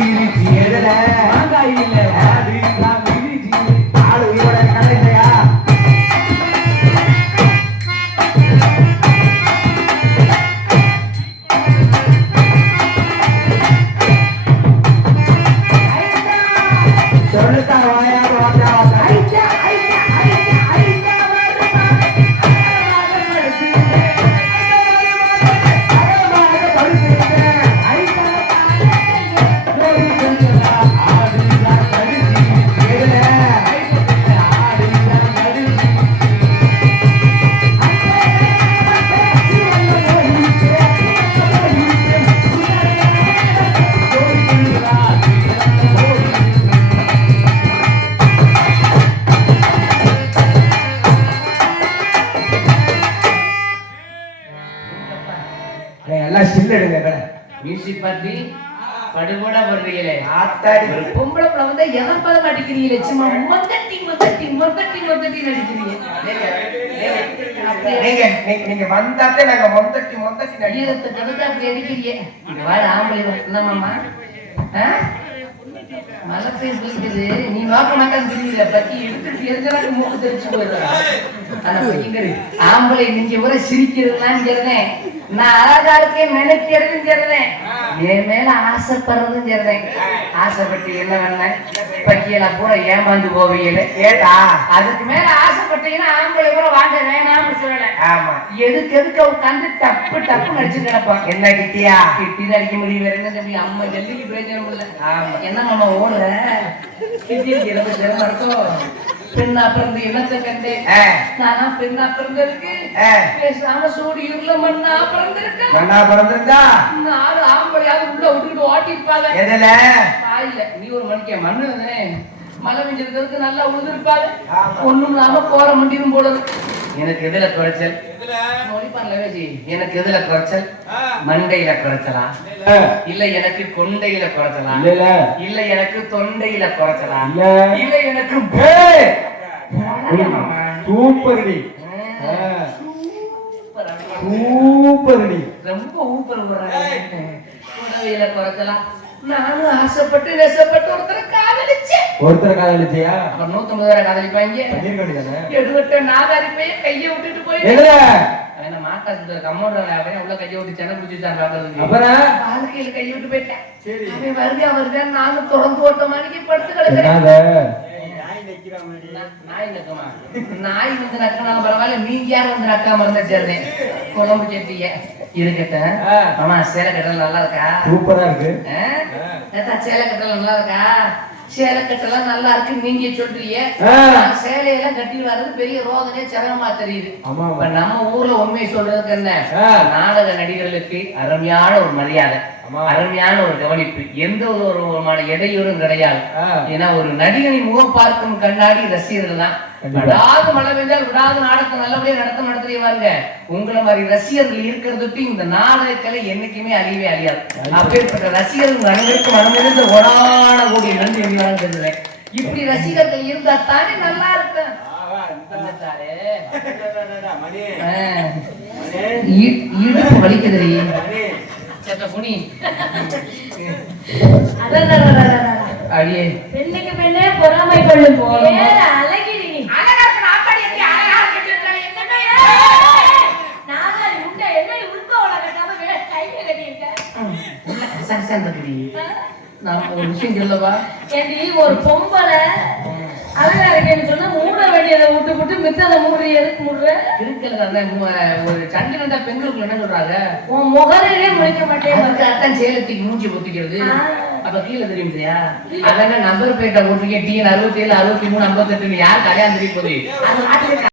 Spirit music படுகோடா பண்றீங்களே ஆத்தாடி. ஒரு பொம்பளை பிள்ளை வந்து எதை பதம் அடிக்கிறீங்களே சும்மா மொத்தட்டி மொத்தட்டி மொத்தட்டி மொத்தட்டி அடிக்கிறீங்க. நீங்க நீங்க- வந்தாத்தே நாங்க அப்படி அடிக்கிறீங்க. இங்க வாழ ஆம்பளை என்னமாமா மழை நீ வாக்க மாட்டான்னு தெரியல பத்தி எடுத்துட்டு எரிஞ்சலாக்கு மூக்கு தெரிச்சு ஆனா ஆம்பளை நீங்க கூட சிரிக்கிறதுலாம் சரிதேன் நான் அழகா இருக்கேன் நினைக்கிறதும் சரிதேன் என் மேல ஆசைப்படுறதும் சரிதேன் ஆசைப்பட்டு என்ன வேணேன் பக்கியலா பூரா ஏமாந்து போவீங்களே ஏடா அதுக்கு மேல ஆசைப்பட்டீங்கன்னா ஆம்பளை கூட வாங்க வேணாம்னு சொல்லல. ஆமா. எதுக்கு எதுக்கு உட்காந்து டப்பு டப்பு நடிச்சு கிடப்பான் என்ன கிட்டியா? கிட்டி அடிக்க முடியும் வேற என்ன தம்பி. அம்மா ஜல்லிக்கு பிரயோஜனம் இல்ல. ஆமா. என்ன மாமா ஓடுற? கிட்டி இருக்கும் பெண்ணா பிறந்து என்னத்தை கண்டு ஆ, நானா பெண்ணா பிறந்திருக்கு. பேசாம சூடி இருள மண்ணா பிறந்திருக்கேன் நல்லா பிறந்திருந்தா நாலு ஆம்பளையாவது உள்ள விட்டுட்டு ஓட்டிருப்பாங்க எதுல? இல்ல. நீ ஒரு மணிக்க மண்ணு மழை பெஞ்சிருக்கிறதுக்கு நல்லா உழுதுருப்பாங்க ஆமா. ஒண்ணும் இல்லாம போற முடியும் போல இருக்கு. எனக்கு எதுல குறைச்சல்? எனக்கு எதுல குறைச்சல்? மண்டையில குறைச்சலா? இல்ல எனக்கு கொண்டையில குறைச்சலா? இல்ல எனக்கு தொண்டையில குறைச்சலா? இல்ல. எனக்கு சூப்பர் டி டி ரொம்ப ஊப்பர் குறைச்சலாம் நானும் ஆசைப்பட்டு நெசப்பட்டு ஒருத்தரை காதலிச்சேன். ஒருத்தர் காதலிச்சியா? அப்புறம் நூத்தம்பது ரூபாய் காதலிப்பாங்க கையை விட்டுட்டு போய். அவன் மாட்டா கம்மோட அவன் உள்ள கையை விட்டு சென்னை பிடிச்சிட்டான் பாக்குறதுக்கு அப்புறம்? வாழ்க்கையில கையை விட்டு போயிட்டேன். அவன் வருவியா வருவியா நானும் தொடர்ந்து ஓட்ட மணிக்கு படுத்து கிடக்கிறேன். நாய் நக்குமா நாய் வந்து நக்கினா பரவாயில்ல நீங்க யார் வந்து நக்காம இருந்தா சரி குழம்பு சட்டிய இருக்கட்டும். ஆமா சேலை கட்டல் நல்லா இருக்கா சூப்பரா இருக்கு சேலை கட்டல் நல்லா இருக்கா சேலை கட்டெல்லாம் நல்லா இருக்கு நீங்க சொல்றீங்க சேலையெல்லாம் கட்டி வர்றது பெரிய ரோதனையே சிரமமா தெரியுது நம்ம ஊர்ல உண்மை சொல்றதுக்கு என்ன. நாடக நடிகர்களுக்கு அருமையான ஒரு மரியாதை. அருமையான ஒரு கவனிப்பு. எந்த ஒரு விதமான இடையூறும் கிடையாது. ஏன்னா ஒரு நடிகனின் முகம் பார்க்கும் கண்ணாடி ரசிகர்கள் தான். விடாது மழை பெய்தால் விடாது நாடகத்தை நல்லபடியா நடத்த நடத்துறீங்க பாருங்க. உங்களை மாதிரி ரசிகர்கள் இருக்கிறதுக்கு இந்த நாடகக்கலை என்னைக்குமே அழியவே அழியாது. அப்பேற்பட்ட ரசிகர்கள் அனைவருக்கும் மனமிருந்த ஒடான கூடிய நன்றி தெரிஞ்சேன் இப்படி ரசிகர்கள் இருந்தா தானே நல்லா இருக்கும். இடுப்பு வலிக்குதுடி சத்த புனி அடடடடடடட. அடியே பெண்ணுக்கு பெண்ணே பொறாமை போதும் ஏ, அழகிரி. நான் ஒரு விஷயம் சொல்லவா? ஏண்டி, ஒரு பொம்பளை அழகா இருக்கேன்னு சொன்னா மூட வேண்டியதை விட்டு விட்டு மித்ததை மூடுற எதுக்கு மூடுற? இருக்கிறது அதான் ஒரு சண்டை வந்தா பெண்களுக்கு என்ன சொல்றாங்க? உன் முகரையிலே முழிக்க மாட்டேன் அதுக்காகத்தான் சேலத்துக்கு மூஞ்சி பொத்திக்கிறது. அப்ப கீழே தெரியும் அதான நம்பர் பிளேட்டை போட்டிருக்கேன் டிஎன் அறுபத்தி ஏழு அறுபத்தி மூணு ஐம்பத்தெட்டு யார் கல்யாணம் தெரிய போகுது அது நாட்டுக்கு